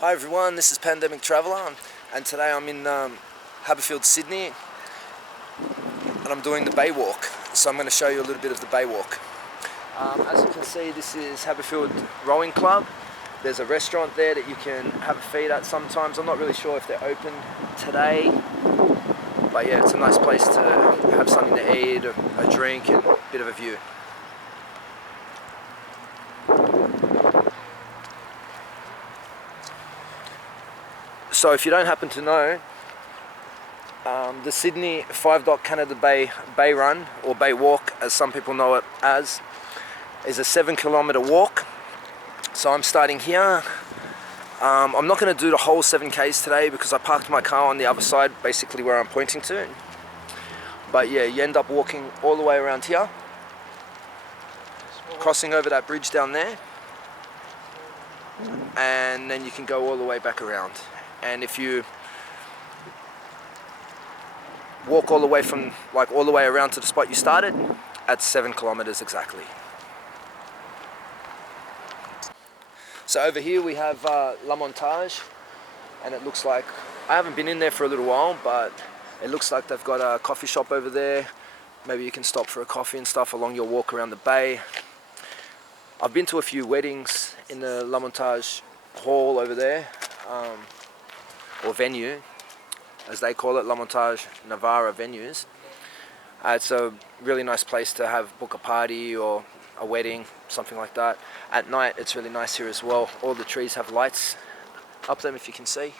Hi everyone, this is Pandemic Traveller, and today I'm in Haberfield, Sydney, and I'm doing the Bay Walk. So I'm going to show you a little bit of the Bay Walk. As you can see, this is Haberfield Rowing Club. There's a restaurant there that you can have a feed at sometimes. I'm not really sure if they're open today, but yeah, it's a nice place to have something to eat, a drink, and a bit of a view. So if you don't happen to know, the Sydney 5 Dock Canada Bay Run, or Bay Walk as some people know it as, is a 7-kilometre walk. So I'm starting here. I'm not going to do the whole 7Ks today because I parked my car on the other side, basically where I'm pointing to. But yeah, you end up walking all the way around here, crossing over that bridge down there, and then you can go all the way back around. And if you walk all the way from, all the way around to the spot you started, at 7 kilometers exactly. So over here we have Montage, and it looks like, I haven't been in there for a little while, but it looks like they've got a coffee shop over there. Maybe you can stop for a coffee and stuff along your walk around the bay. I've been to a few weddings in the Montage hall over there, or venue, as they call it, Montage Navara venues. It's a really nice place to book a party or a wedding, something like that. At night it's really nice here as well. All the trees have lights up them, if you can see.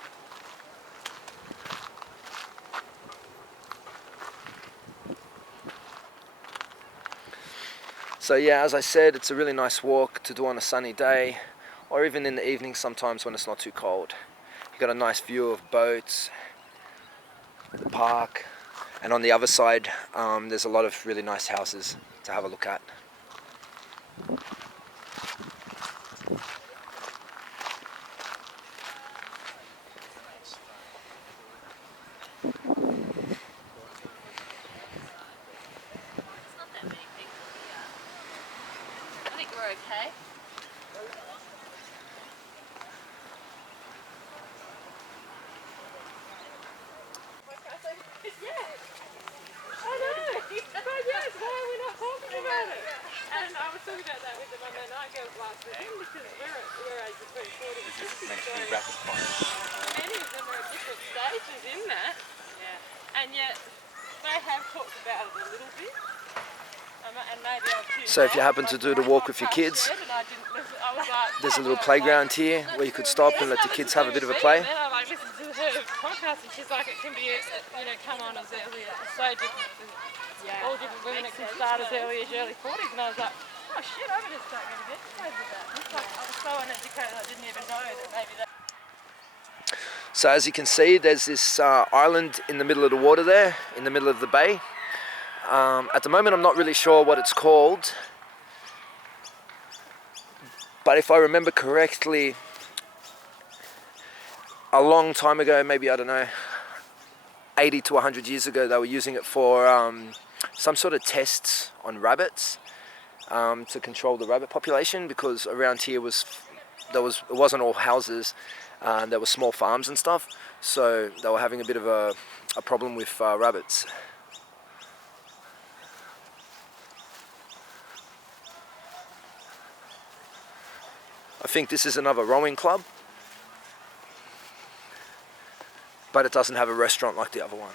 So yeah, as I said, it's a really nice walk to do on a sunny day, or even in the evening sometimes when it's not too cold. You've got a nice view of boats, the park, and on the other side there's a lot of really nice houses to have a look at. I think we're okay. And I was talking about that with the Monday night girls last weekend because we're age between 40 and 50. Meant to be rapid fire. Many of them are at different stages in that. Yeah. And yet they have talked about it a little bit. And maybe I'll tune So if you happen to do the walk with your kids, there's a little playground here where you could stop and let the kids have a bit of a play. And then I listened to her podcast and she's like, it can be, come on as early as so different for all different women. It can start as early as your early 40s. And I was like, oh shit, I'm going to start getting educated with that. It's like, I was so uneducated I didn't even know that maybe that. So as you can see, there's this island in the middle of the water there, in the middle of the bay. At the moment I'm not really sure what it's called, but if I remember correctly, a long time ago, maybe, I don't know, 80 to 100 years ago, they were using it for some sort of tests on rabbits, to control the rabbit population, because around here it wasn't all houses, there were small farms and stuff, so they were having a bit of a problem with rabbits. I think this is another rowing club, but it doesn't have a restaurant like the other one.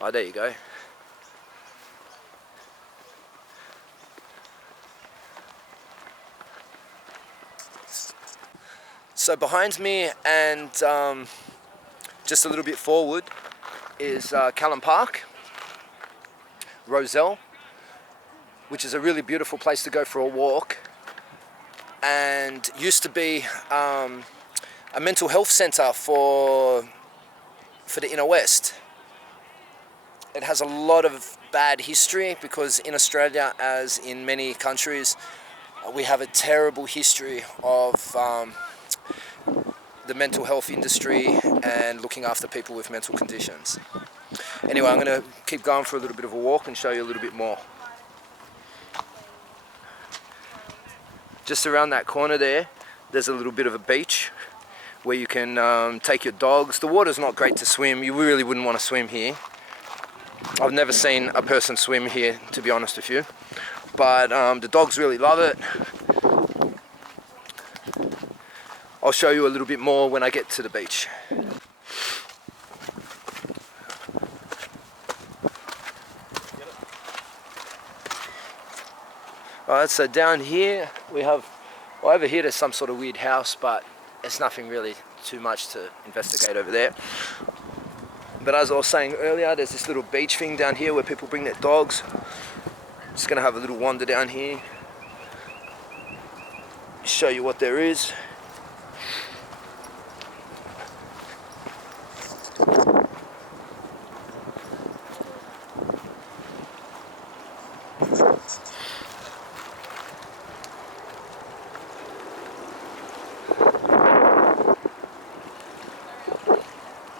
Oh, there you go. So behind me and just a little bit forward is Callan Park, Roselle, which is a really beautiful place to go for a walk, and used to be a mental health centre for the inner west. It has a lot of bad history because in Australia, as in many countries, we have a terrible history of the mental health industry and looking after people with mental conditions. Anyway, I'm going to keep going for a little bit of a walk and show you a little bit more. Just around that corner there's a little bit of a beach where you can take your dogs. The water's not great to swim. You really wouldn't want to swim here. I've never seen a person swim here, to be honest with you. But the dogs really love it. I'll show you a little bit more when I get to the beach. Alright, so down here we have, well, over here there's some sort of weird house, but there's nothing really too much to investigate over there. But as I was saying earlier, there's this little beach thing down here where people bring their dogs. Just gonna have a little wander down here, show you what there is.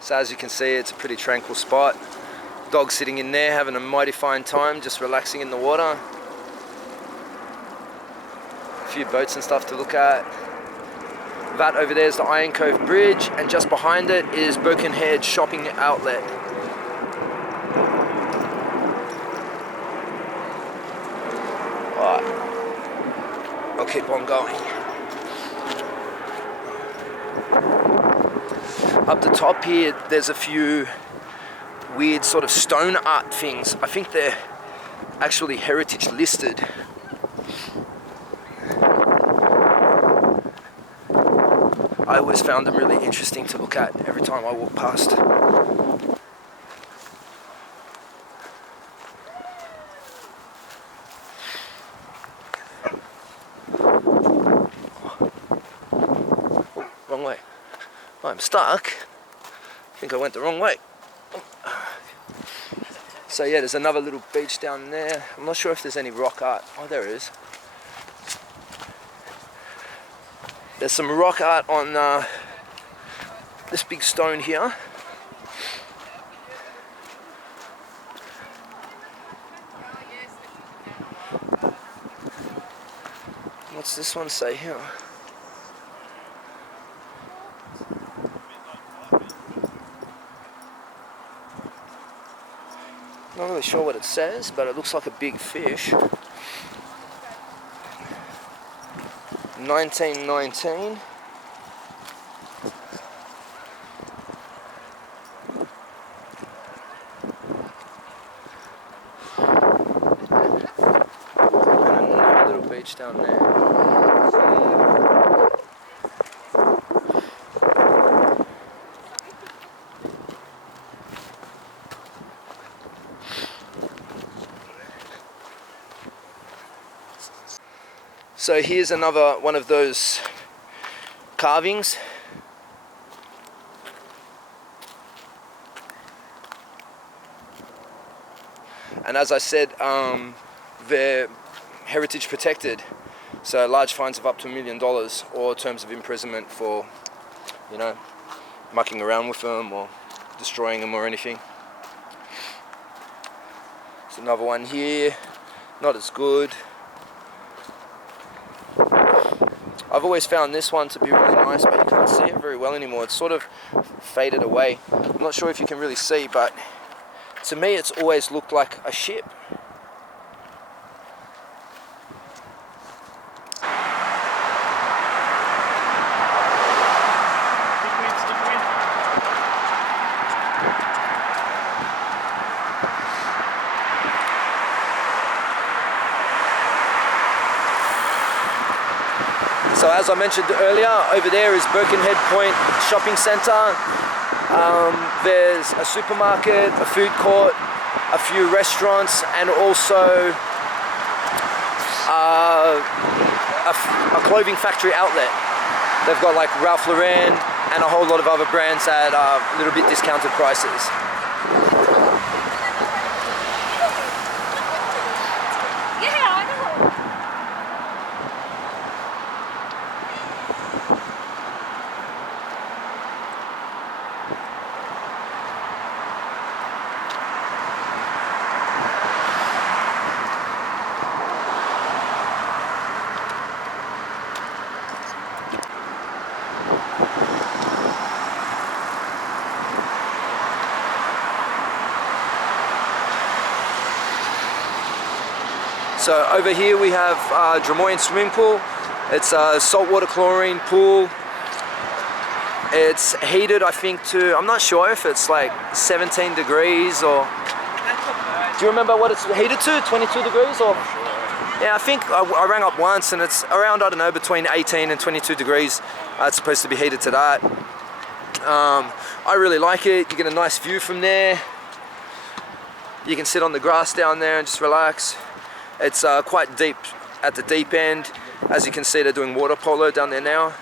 So as you can see, it's a pretty tranquil spot. Dog sitting in there having a mighty fine time, just relaxing in the water. A few boats and stuff to look at. That over there is the Iron Cove Bridge, and just behind it is Birkenhead shopping outlet. Alright, I'll keep on going. Up the top here, there's a few weird sort of stone art things. I think they're actually heritage listed. I always found them really interesting to look at every time I walk past. Wrong way. I'm stuck. I think I went the wrong way. So yeah, there's another little beach down there. I'm not sure if there's any rock art. Oh, there is. There's some rock art on this big stone here. What's this one say here? Not really sure what it says, but it looks like a big fish. 1919. And another little beach down there. So here's another one of those carvings. And as I said, they're heritage protected. So large fines of up to $1 million or terms of imprisonment for, you know, mucking around with them or destroying them or anything. There's another one here, not as good. I've always found this one to be really nice, but you can't see it very well anymore. It's sort of faded away. I'm not sure if you can really see, but to me it's always looked like a ship. So as I mentioned earlier, over there is Birkenhead Point shopping centre. There's a supermarket, a food court, a few restaurants, and also a clothing factory outlet. They've got like Ralph Lauren and a whole lot of other brands at a little bit discounted prices. So over here we have Drummoyne swimming pool. It's a saltwater chlorine pool. It's heated, I think, to, I'm not sure if it's like 17 degrees or... Do you remember what it's heated to? 22 degrees or... Yeah, I think I rang up once and it's around, I don't know, between 18 and 22 degrees. It's supposed to be heated to that. I really like it. You get a nice view from there. You can sit on the grass down there and just relax. It's quite deep at the deep end. As you can see, they're doing water polo down there now.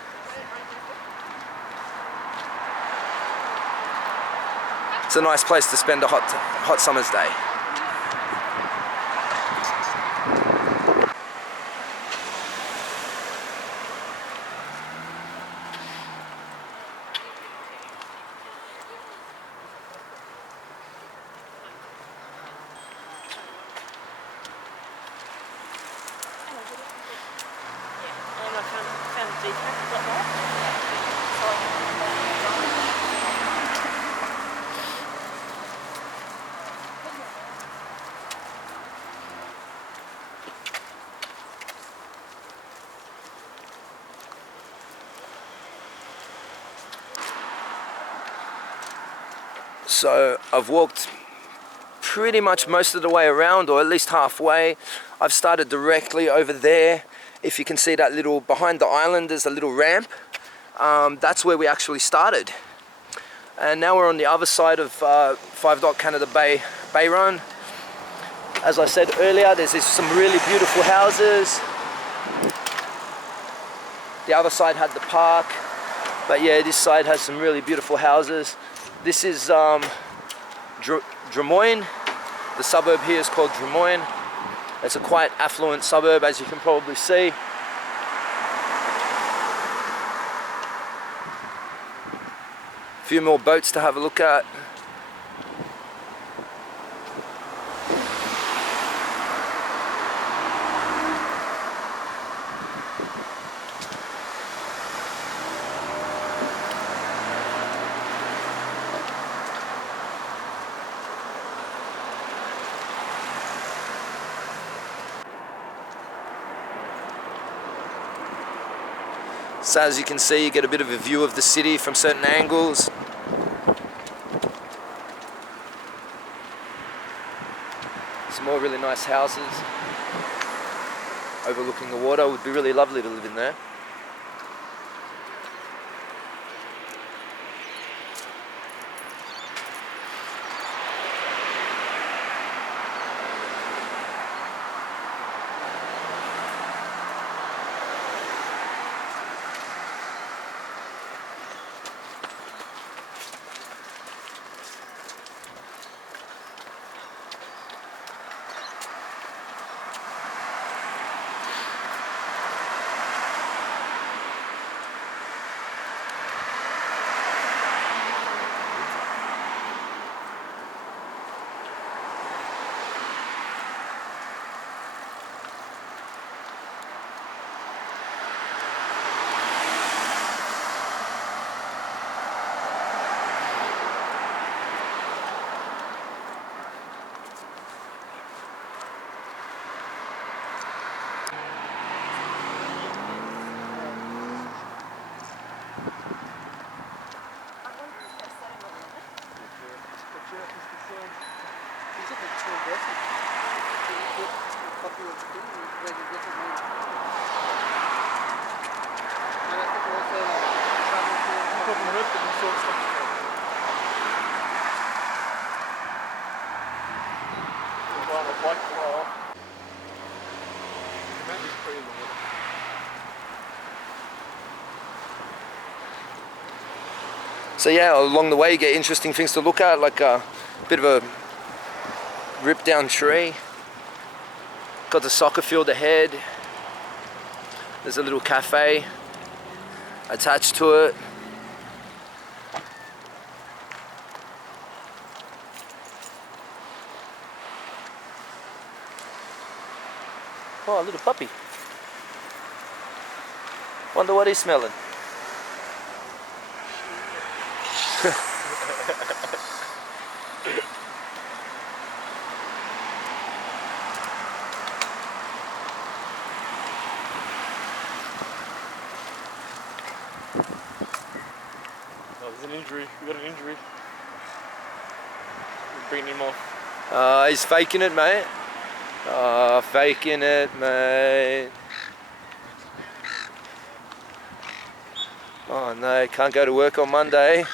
It's a nice place to spend a hot summer's day. So I've walked pretty much most of the way around, or at least halfway. I've started directly over there. If you can see that little, behind the island there's a little ramp. That's where we actually started. And now we're on the other side of 5 Dock Canada Bay Run. As I said earlier, there's some really beautiful houses. The other side had the park, but yeah, this side has some really beautiful houses. This is Drummoyne. The suburb here is called Drummoyne. It's a quite affluent suburb, as you can probably see. A few more boats to have a look at. So as you can see, you get a bit of a view of the city from certain angles. Some more really nice houses overlooking the water. It would be really lovely to live in there. So yeah, along the way you get interesting things to look at, like a bit of a ripped down tree. Got the soccer field ahead. There's a little cafe attached to it. Oh, a little puppy. Wonder what he's smelling. There's an injury. We got an injury. We're bringing him off. He's faking it, mate. Faking it, mate. Oh no, can't go to work on Monday.